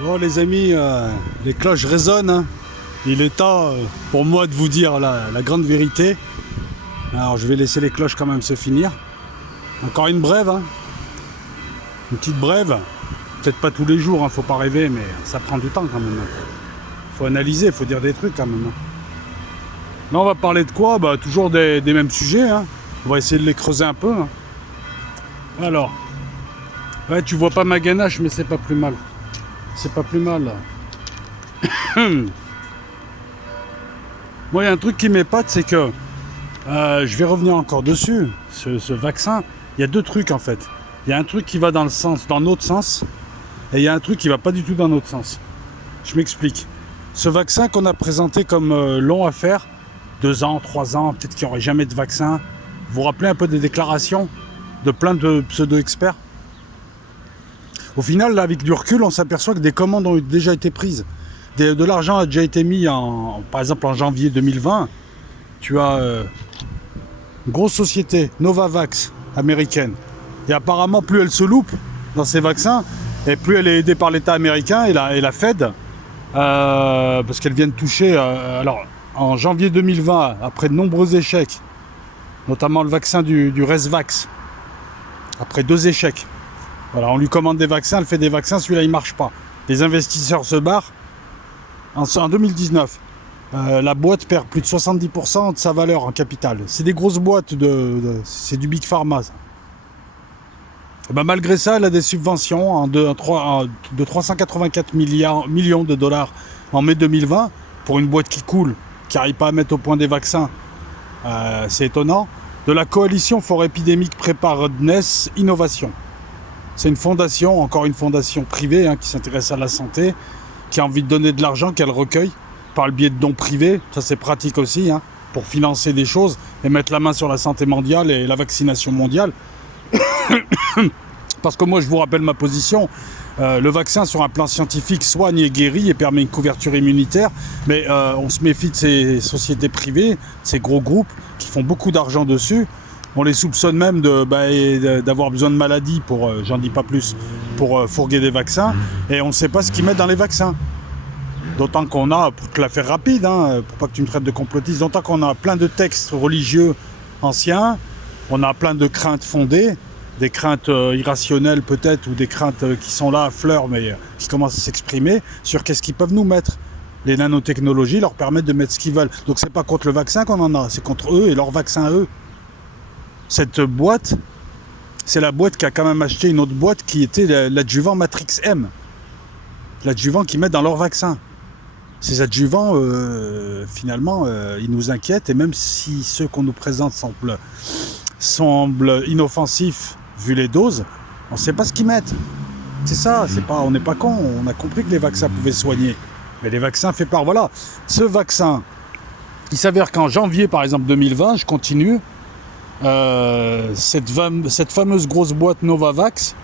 Bon les amis, les cloches résonnent, hein. Il est temps pour moi de vous dire la grande vérité. Alors je vais laisser les cloches quand même se finir. Encore une brève, hein. Une petite brève. Peut-être pas tous les jours, hein, faut pas rêver, mais ça prend du temps quand même. Faut analyser, faut dire des trucs quand même. Là on va parler de quoi? Bah toujours des mêmes sujets, hein. On va essayer de les creuser un peu, hein. Alors, ouais, tu vois pas ma ganache, mais c'est pas plus mal. C'est pas plus mal. Moi, il y a un truc qui m'épate, c'est que je vais revenir encore dessus. Ce vaccin, il y a deux trucs en fait. Il y a un truc qui va dans notre sens, et il y a un truc qui va pas du tout dans notre sens. Je m'explique. Ce vaccin qu'on a présenté comme long à faire, 2 ans, 3 ans, peut-être qu'il n'y aurait jamais de vaccin. Vous vous rappelez un peu des déclarations de plein de pseudo-experts? Au final, là, avec du recul, on s'aperçoit que des commandes ont déjà été prises. De l'argent a déjà été mis, par exemple en janvier 2020. Tu as une grosse société, Novavax, américaine. Et apparemment, plus elle se loupe dans ses vaccins, et plus elle est aidée par l'État américain et la Fed, parce qu'elle vient de toucher... alors, en janvier 2020, après de nombreux échecs, notamment le vaccin du Resvax, après 2 échecs, voilà, on lui commande des vaccins, elle fait des vaccins, celui-là il marche pas. Les investisseurs se barrent. En 2019, la boîte perd plus de 70% de sa valeur en capital. C'est des grosses boîtes, c'est du Big Pharma. Ça. Et ben malgré ça, elle a des subventions de 384 millions de dollars en mai 2020 pour une boîte qui coule, qui n'arrive pas à mettre au point des vaccins. C'est étonnant. De la coalition for Epidemic Preparedness Innovation. C'est une fondation, encore une fondation privée, hein, qui s'intéresse à la santé, qui a envie de donner de l'argent, qu'elle recueille par le biais de dons privés. Ça c'est pratique aussi, hein, pour financer des choses et mettre la main sur la santé mondiale et la vaccination mondiale. Parce que moi je vous rappelle ma position, le vaccin sur un plan scientifique soigne et guérit et permet une couverture immunitaire, mais on se méfie de ces sociétés privées, ces gros groupes qui font beaucoup d'argent dessus. On les soupçonne même d'avoir besoin de maladies pour, j'en dis pas plus, pour fourguer des vaccins. Et on ne sait pas ce qu'ils mettent dans les vaccins. D'autant qu'on a, pour te la faire rapide, hein, pour pas que tu me traites de complotiste, d'autant qu'on a plein de textes religieux anciens, on a plein de craintes fondées, des craintes irrationnelles peut-être, ou des craintes qui sont là à fleur, mais qui commencent à s'exprimer, sur qu'est-ce qu'ils peuvent nous mettre. Les nanotechnologies leur permettent de mettre ce qu'ils veulent. Donc c'est pas contre le vaccin qu'on en a, c'est contre eux et leur vaccin à eux. Cette boîte, c'est la boîte qui a quand même acheté une autre boîte qui était l'adjuvant Matrix M. L'adjuvant qu'ils mettent dans leur vaccin. Ces adjuvants, finalement, ils nous inquiètent. Et même si ceux qu'on nous présente semblent inoffensifs, vu les doses, on ne sait pas ce qu'ils mettent. C'est ça, on n'est pas con. On a compris que les vaccins pouvaient soigner. Mais les vaccins fait part. Voilà, ce vaccin, il s'avère qu'en janvier, par exemple, 2020, je continue, cette fameuse grosse boîte Novavax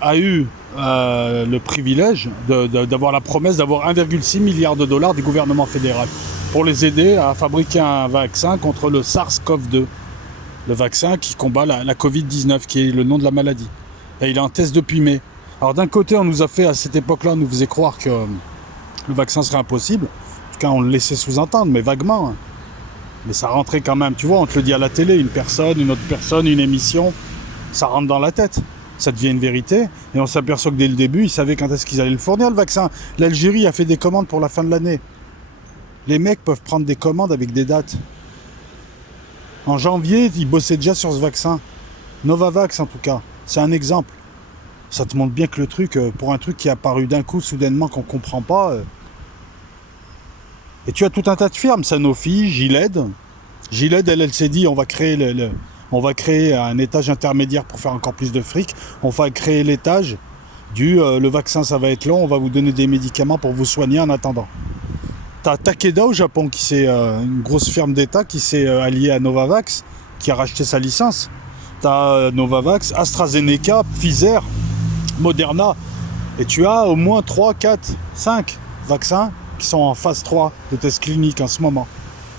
a eu le privilège d'avoir la promesse d'avoir 1,6 milliard de dollars du gouvernement fédéral pour les aider à fabriquer un vaccin contre le SARS-CoV-2, le vaccin qui combat la Covid-19, qui est le nom de la maladie. Et il est en test depuis mai. Alors d'un côté, on nous a fait, à cette époque-là, on nous faisait croire que le vaccin serait impossible. En tout cas, on le laissait sous-entendre, mais vaguement, hein. Mais ça rentrait quand même, tu vois, on te le dit à la télé, une personne, une autre personne, une émission, ça rentre dans la tête. Ça devient une vérité, et on s'aperçoit que dès le début, ils savaient quand est-ce qu'ils allaient le fournir, le vaccin. L'Algérie a fait des commandes pour la fin de l'année. Les mecs peuvent prendre des commandes avec des dates. En janvier, ils bossaient déjà sur ce vaccin. Novavax, en tout cas. C'est un exemple. Ça te montre bien que le truc, pour un truc qui est apparu d'un coup, soudainement, qu'on ne comprend pas... Et tu as tout un tas de firmes, Sanofi, Gilead. Gilead, elle s'est dit, on va créer un étage intermédiaire pour faire encore plus de fric. On va créer l'étage le vaccin, ça va être long, on va vous donner des médicaments pour vous soigner en attendant. T'as Takeda au Japon, qui c'est une grosse firme d'État qui s'est alliée à Novavax, qui a racheté sa licence. T'as Novavax, AstraZeneca, Pfizer, Moderna. Et tu as au moins 3, 4, 5 vaccins qui sont en phase 3 de tests cliniques en ce moment.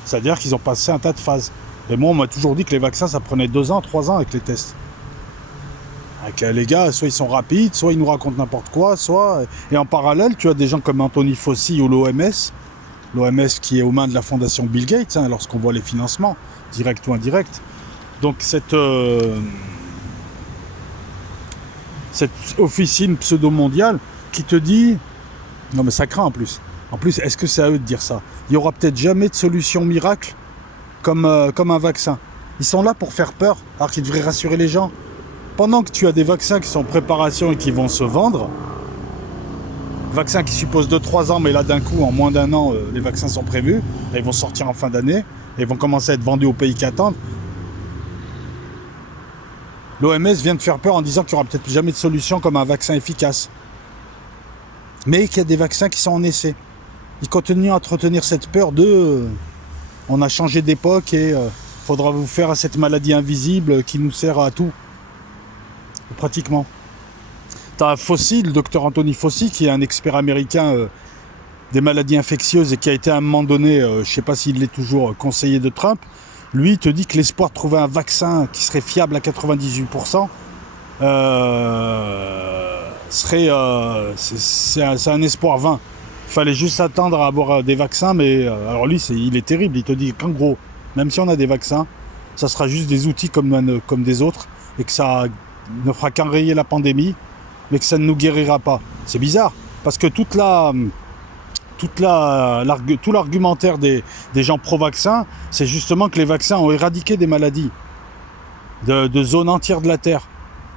C'est-à-dire qu'ils ont passé un tas de phases. Et moi, on m'a toujours dit que les vaccins, ça prenait 2 ans, 3 ans avec les tests. Avec les gars, soit ils sont rapides, soit ils nous racontent n'importe quoi, soit... Et en parallèle, tu as des gens comme Anthony Fauci ou l'OMS qui est aux mains de la fondation Bill Gates, hein, lorsqu'on voit les financements, directs ou indirects. Donc cette officine pseudo-mondiale qui te dit... Non mais ça craint en plus. En plus, est-ce que c'est à eux de dire ça? Il n'y aura peut-être jamais de solution miracle comme un vaccin. Ils sont là pour faire peur, alors qu'ils devraient rassurer les gens. Pendant que tu as des vaccins qui sont en préparation et qui vont se vendre, vaccins qui supposent 2-3 ans, mais là d'un coup, en moins d'1 an, les vaccins sont prévus, et ils vont sortir en fin d'année, et ils vont commencer à être vendus aux pays qui attendent. L'OMS vient de faire peur en disant qu'il n'y aura peut-être jamais de solution comme un vaccin efficace. Mais qu'il y a des vaccins qui sont en essai. Ils continuent à entretenir cette peur de... on a changé d'époque et faudra vous faire à cette maladie invisible qui nous sert à tout. Pratiquement. T'as Fauci, le docteur Anthony Fauci, qui est un expert américain des maladies infectieuses et qui a été à un moment donné, je ne sais pas s'il l'est toujours, conseiller de Trump. Lui, il te dit que l'espoir de trouver un vaccin qui serait fiable à 98%, c'est un espoir vain. Il fallait juste s'attendre à avoir des vaccins, mais alors lui, il est terrible. Il te dit qu'en gros, même si on a des vaccins, ça sera juste des outils comme des autres, et que ça ne fera qu'enrayer la pandémie, mais que ça ne nous guérira pas. C'est bizarre, parce que tout l'argumentaire des gens pro-vaccins, c'est justement que les vaccins ont éradiqué des maladies de zones entières de la Terre,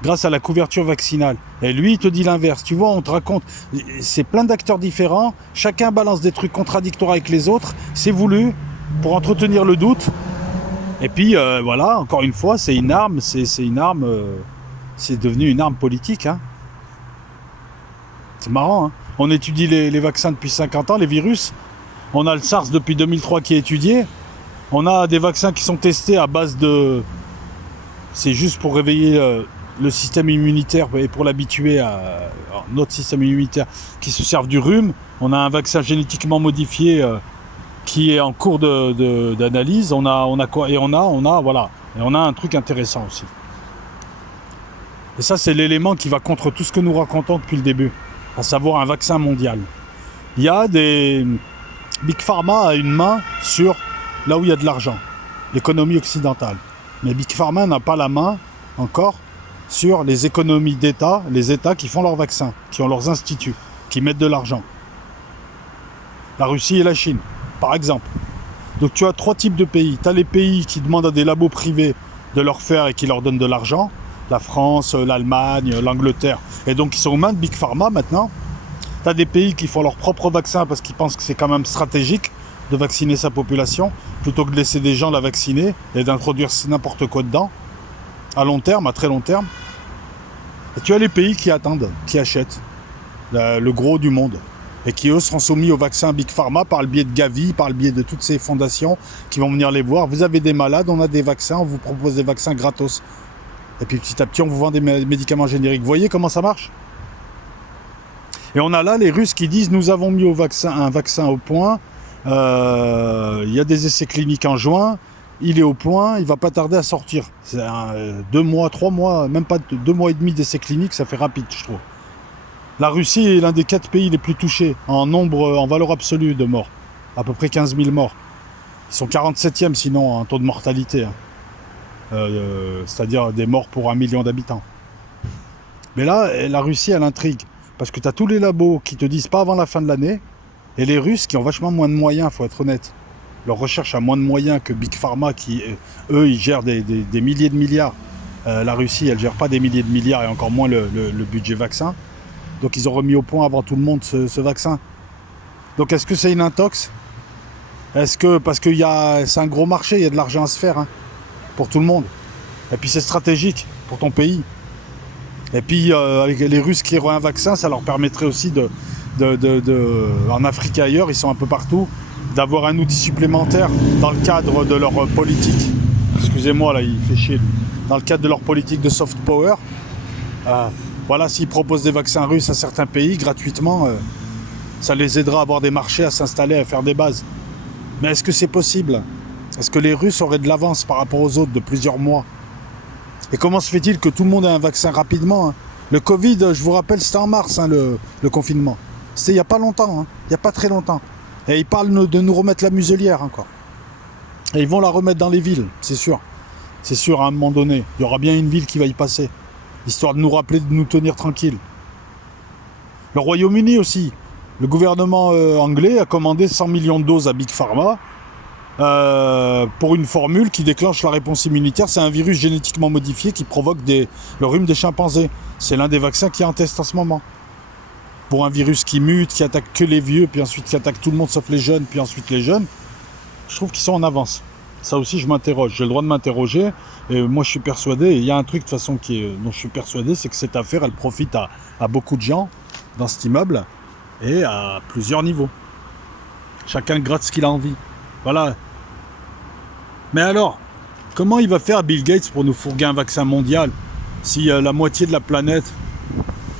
grâce à la couverture vaccinale. Et lui, il te dit l'inverse. Tu vois, on te raconte, c'est plein d'acteurs différents, chacun balance des trucs contradictoires avec les autres, c'est voulu pour entretenir le doute. Et puis, voilà, encore une fois, c'est une arme, c'est devenu une arme politique, hein. C'est marrant, hein. On étudie les vaccins depuis 50 ans, les virus. On a le SARS depuis 2003 qui est étudié. On a des vaccins qui sont testés à base de... C'est juste pour réveiller le système immunitaire et pour l'habituer à notre système immunitaire qui se servent du rhume. On a un vaccin génétiquement modifié qui est en cours d'analyse. On a quoi? Et on a un truc intéressant aussi. Et ça, c'est l'élément qui va contre tout ce que nous racontons depuis le début, à savoir un vaccin mondial. Il y a des... Big Pharma a une main sur là où il y a de l'argent, l'économie occidentale. Mais Big Pharma n'a pas la main, encore, sur les économies d'État, les États qui font leurs vaccins, qui ont leurs instituts, qui mettent de l'argent. La Russie et la Chine, par exemple. Donc tu as 3 types de pays. Tu as les pays qui demandent à des labos privés de leur faire et qui leur donnent de l'argent. La France, l'Allemagne, l'Angleterre. Et donc ils sont aux mains de Big Pharma maintenant. Tu as des pays qui font leur propre vaccin parce qu'ils pensent que c'est quand même stratégique de vacciner sa population, plutôt que de laisser des gens la vacciner et d'introduire n'importe quoi dedans, à long terme, à très long terme. Et tu as les pays qui attendent, qui achètent, le gros du monde, et qui eux seront soumis au vaccin Big Pharma par le biais de Gavi, par le biais de toutes ces fondations qui vont venir les voir. Vous avez des malades, on a des vaccins, on vous propose des vaccins gratos. Et puis petit à petit, on vous vend des médicaments génériques. Vous voyez comment ça marche? Et on a là les Russes qui disent, nous avons mis un vaccin au point, il y a des essais cliniques en juin, il est au point, il va pas tarder à sortir. C'est 2 mois, 3 mois, même pas 2 mois et demi d'essais cliniques, ça fait rapide, je trouve. La Russie est l'un des 4 pays les plus touchés en nombre, en valeur absolue de morts. À peu près 15 000 morts. Ils sont 47e sinon en taux de mortalité. C'est-à-dire des morts pour 1 million d'habitants. Mais là, la Russie, elle intrigue. Parce que tu as tous les labos qui te disent pas avant la fin de l'année, et les Russes qui ont vachement moins de moyens, il faut être honnête. Leur recherche a moins de moyens que Big Pharma qui, eux, ils gèrent des milliers de milliards. La Russie, elle gère pas des milliers de milliards et encore moins le budget vaccin. Donc ils ont remis au point avant tout le monde ce vaccin. Donc est-ce que c'est une intox? Est-ce que, parce que c'est un gros marché, il y a de l'argent à se faire, hein, pour tout le monde. Et puis c'est stratégique pour ton pays. Et puis avec les Russes qui auraient un vaccin, ça leur permettrait aussi en Afrique et ailleurs, ils sont un peu partout, d'avoir un outil supplémentaire dans le cadre de leur politique. Excusez-moi, là, il fait chier. Dans le cadre de leur politique de soft power, voilà, s'ils proposent des vaccins russes à certains pays gratuitement, ça les aidera à avoir des marchés, à s'installer, à faire des bases. Mais est-ce que c'est possible? Est-ce que les Russes auraient de l'avance par rapport aux autres de plusieurs mois? Et comment se fait-il que tout le monde ait un vaccin rapidement, hein? Le Covid, je vous rappelle, c'était en mars, hein, le confinement. C'était il n'y a pas longtemps, hein, il n'y a pas très longtemps. Et ils parlent de nous remettre la muselière encore. Et ils vont la remettre dans les villes, c'est sûr. C'est sûr, à un moment donné, il y aura bien une ville qui va y passer, histoire de nous rappeler de nous tenir tranquilles. Le Royaume-Uni aussi. Le gouvernement anglais a commandé 100 millions de doses à Big Pharma pour une formule qui déclenche la réponse immunitaire. C'est un virus génétiquement modifié qui provoque le rhume des chimpanzés. C'est l'un des vaccins qui est en test en ce moment. Pour un virus qui mute, qui attaque que les vieux, puis ensuite qui attaque tout le monde sauf les jeunes, puis ensuite les jeunes, je trouve qu'ils sont en avance. Ça aussi, je m'interroge. J'ai le droit de m'interroger. Et moi, je suis persuadé, et il y a un truc de toute façon dont je suis persuadé, c'est que cette affaire, elle profite à beaucoup de gens dans cet immeuble et à plusieurs niveaux. Chacun gratte ce qu'il a envie. Voilà. Mais alors, comment il va faire Bill Gates pour nous fourguer un vaccin mondial si la moitié de la planète,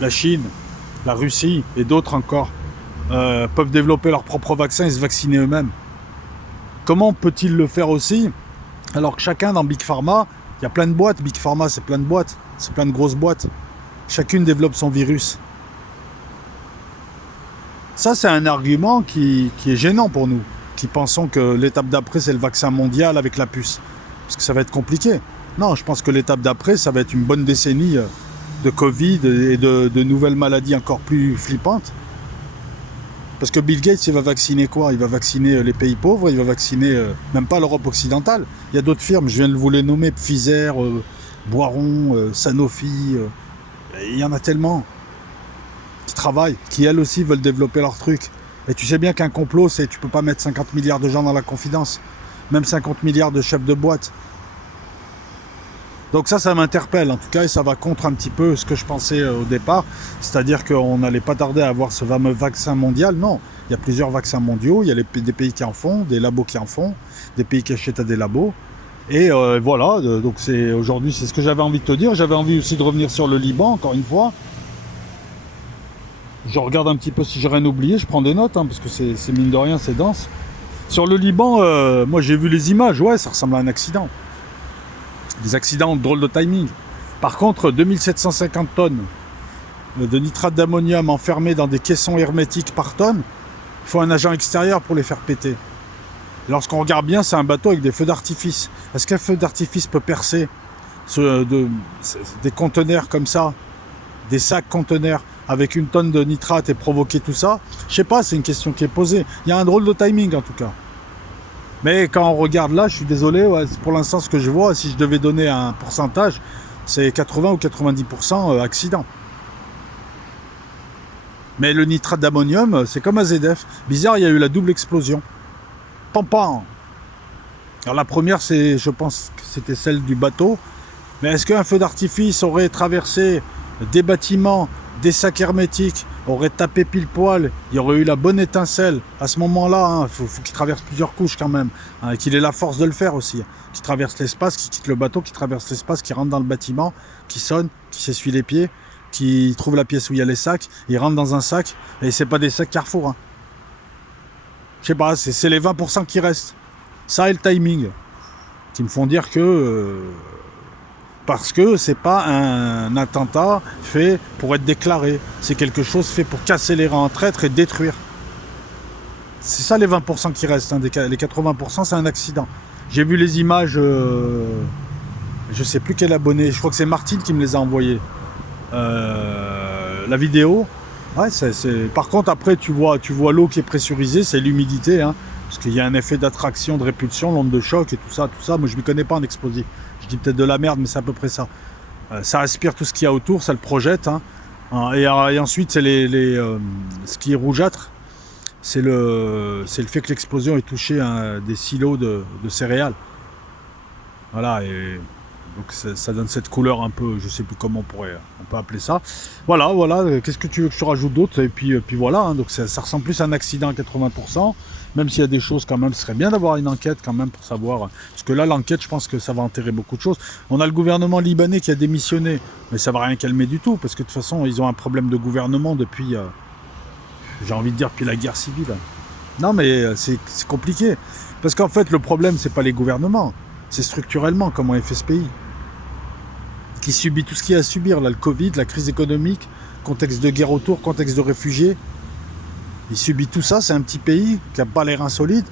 la Chine, la Russie et d'autres encore, peuvent développer leur propre vaccin et se vacciner eux-mêmes? Comment peut-il le faire aussi alors que chacun dans Big Pharma, il y a plein de boîtes, Big Pharma c'est plein de boîtes, c'est plein de grosses boîtes, chacune développe son virus. Ça c'est un argument qui est gênant pour nous, qui pensons que l'étape d'après c'est le vaccin mondial avec la puce, parce que ça va être compliqué. Non, je pense que l'étape d'après ça va être une bonne décennie de Covid et de nouvelles maladies encore plus flippantes. Parce que Bill Gates, il va vacciner quoi? Il va vacciner les pays pauvres, il va vacciner même pas l'Europe occidentale. Il y a d'autres firmes, je viens de vous les nommer, Pfizer, Boiron, Sanofi, il y en a tellement qui travaillent, qui elles aussi veulent développer leur truc. Et tu sais bien qu'un complot, c'est tu peux pas mettre 50 milliards de gens dans la confidence, même 50 milliards de chefs de boîte. Donc ça m'interpelle en tout cas, et ça va contre un petit peu ce que je pensais au départ, c'est-à-dire qu'on n'allait pas tarder à avoir ce fameux vaccin mondial. Non, il y a plusieurs vaccins mondiaux, il y a des pays qui en font, des labos qui en font, des pays qui achètent à des labos, et voilà, donc aujourd'hui c'est ce que j'avais envie de te dire. J'avais envie aussi de revenir sur le Liban, encore une fois. Je regarde un petit peu si j'ai rien oublié, je prends des notes, hein, parce que c'est mine de rien, c'est dense. Sur le Liban, moi j'ai vu les images, ouais, ça ressemble à un accident. Des accidents, drôle de timing. Par contre, 2750 tonnes de nitrate d'ammonium enfermées dans des caissons hermétiques par tonne, il faut un agent extérieur pour les faire péter. Et lorsqu'on regarde bien, c'est un bateau avec des feux d'artifice. Est-ce qu'un feu d'artifice peut percer des conteneurs comme ça, des sacs conteneurs avec une tonne de nitrate et provoquer tout ça? Je sais pas, c'est une question qui est posée. Il y a un drôle de timing en tout cas. Mais quand on regarde là, je suis désolé, ouais, pour l'instant ce que je vois, si je devais donner un pourcentage, c'est 80 ou 90% accident. Mais le nitrate d'ammonium, c'est comme AZF. Bizarre, il y a eu la double explosion. Pam pam. Alors la première, je pense que c'était celle du bateau. Mais est-ce qu'un feu d'artifice aurait traversé des bâtiments, des sacs hermétiques, aurait tapé pile poil, il y aurait eu la bonne étincelle à ce moment-là, faut qu'il traverse plusieurs couches quand même, hein, et qu'il ait la force de le faire aussi, qu'il traverse l'espace, qu'il quitte le bateau, qu'il traverse l'espace, qu'il rentre dans le bâtiment, qu'il sonne, qu'il s'essuie les pieds, qu'il trouve la pièce où il y a les sacs, il rentre dans un sac, et c'est pas des sacs Carrefour. Hein. Je sais pas, c'est les 20% qui restent. Ça et le timing, qui me font dire que... parce que c'est pas un attentat fait pour être déclaré. C'est quelque chose fait pour casser les rangs entre êtres et détruire. C'est ça les 20% qui restent. Hein. Les 80% c'est un accident. J'ai vu les images, je sais plus quel abonné, je crois que c'est Martine qui me les a envoyées. La vidéo. Ouais, Par contre après tu vois l'eau qui est pressurisée, c'est l'humidité. Hein, parce qu'il y a un effet d'attraction, de répulsion, l'onde de choc et tout ça. Moi je ne m'y connais pas en explosif. Je dis peut-être de la merde, mais c'est à peu près ça. Ça aspire tout ce qu'il y a autour, ça le projette. Hein. Et ensuite, c'est ce qui est rougeâtre, c'est le fait que l'explosion ait touché des silos de céréales. Voilà, et donc ça donne cette couleur un peu, je sais plus comment on peut appeler ça. Voilà, qu'est-ce que tu veux que je te rajoute d'autre? Et puis voilà, hein, donc ça ressemble plus à un accident à 80%. Même s'il y a des choses quand même, ce serait bien d'avoir une enquête quand même pour savoir. Parce que là, l'enquête, je pense que ça va enterrer beaucoup de choses. On a le gouvernement libanais qui a démissionné, mais ça ne va rien calmer du tout, parce que de toute façon, ils ont un problème de gouvernement depuis, j'ai envie de dire, depuis la guerre civile. Non, mais c'est compliqué. Parce qu'en fait, le problème, c'est pas les gouvernements, c'est structurellement comment est fait ce pays. qui subit tout ce qu'il y a à subir, là, le Covid, la crise économique, contexte de guerre autour, contexte de réfugiés. Il subit tout ça, c'est un petit pays qui n'a pas l'air insolite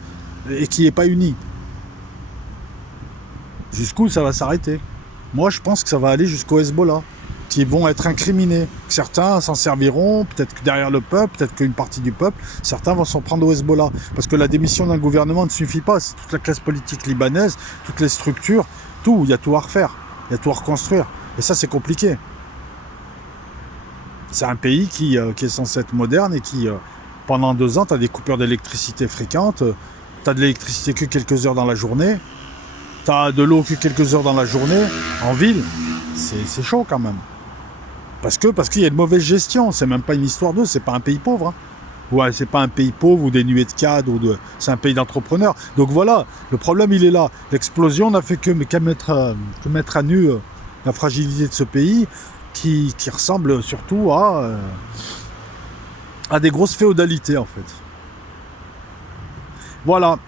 et qui n'est pas uni. Jusqu'où ça va s'arrêter? Moi, je pense que ça va aller jusqu'au Hezbollah, qui vont être incriminés. Certains s'en serviront, peut-être que derrière le peuple, peut-être qu'une partie du peuple, certains vont s'en prendre au Hezbollah. Parce que la démission d'un gouvernement ne suffit pas, c'est toute la classe politique libanaise, toutes les structures, tout, il y a tout à refaire, il y a tout à reconstruire. Et ça, c'est compliqué. C'est un pays qui est censé être moderne et qui, pendant 2 ans, tu as des coupures d'électricité fréquentes, tu as de l'électricité que quelques heures dans la journée, tu as de l'eau que quelques heures dans la journée, en ville, c'est chaud quand même. Parce qu'il y a une mauvaise gestion, c'est même pas une histoire d'eux, c'est pas un pays pauvre. Hein. Ouais, c'est pas un pays pauvre ou dénué de cadres, c'est un pays d'entrepreneurs. Donc voilà, le problème il est là. L'explosion n'a fait que mettre à nu la fragilité de ce pays qui ressemble surtout à des grosses féodalités en fait. Voilà.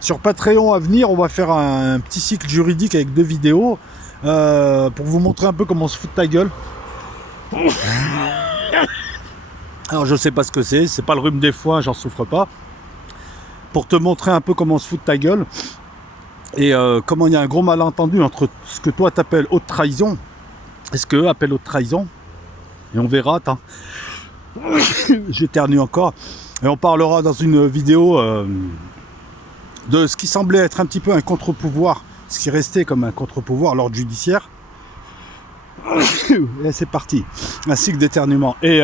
Sur Patreon à venir, on va faire un petit cycle juridique avec 2 vidéos pour vous montrer un peu comment on se fout de ta gueule. Alors je sais pas ce que c'est pas le rhume des foins, j'en souffre pas. Pour te montrer un peu comment on se fout de ta gueule et comment il y a un gros malentendu entre ce que toi t'appelles haute trahison et ce qu'eux appellent haute trahison. Et on verra, attends. J'éternue encore. Et on parlera dans une vidéo de ce qui semblait être un petit peu un contre-pouvoir, ce qui restait comme un contre-pouvoir, l'ordre judiciaire. Et c'est parti, un cycle d'éternuement. Et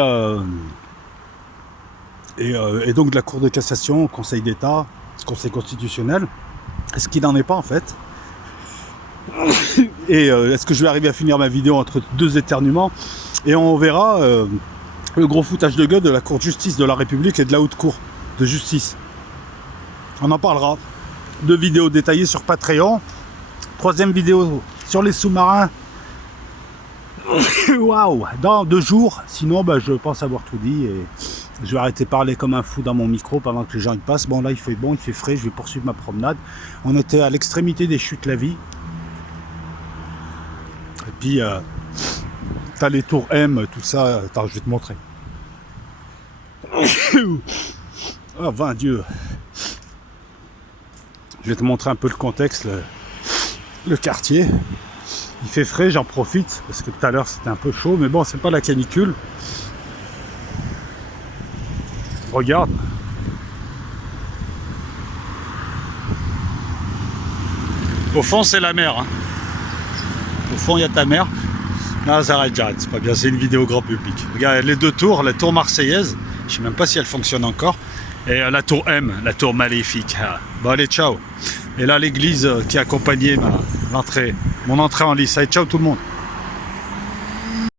donc de la Cour de cassation, Conseil d'État, Conseil constitutionnel. Est-ce qu'il n'en est pas en fait? Et est-ce que je vais arriver à finir ma vidéo entre 2 éternuements? Et on verra le gros foutage de gueule de la Cour de justice de la République et de la Haute Cour de justice. On en parlera. 2 vidéos détaillées sur Patreon. 3e vidéo sur les sous-marins. Waouh, dans 2 jours. Sinon, je pense avoir tout dit et je vais arrêter de parler comme un fou dans mon micro pendant que les gens y passent. Bon, là, il fait bon, il fait frais. Je vais poursuivre ma promenade. On était à l'extrémité des chutes la vie. Et puis, t'as les tours M, tout ça. Attends, je vais te montrer. Oh, 20 Dieu. Je vais te montrer un peu le contexte, le quartier. Il fait frais, j'en profite, parce que tout à l'heure c'était un peu chaud, mais bon, c'est pas la canicule. Regarde. Au fond, c'est la mer. Hein. Au fond, il y a ta mer. Non, j'arrête, c'est pas bien, c'est une vidéo grand public. Regarde, les 2 tours, la tour marseillaise, je sais même pas si elle fonctionne encore, et la tour M, la tour maléfique. Bon, allez, ciao. Et là, l'église qui accompagnait mon entrée en lice. Allez, ciao tout le monde.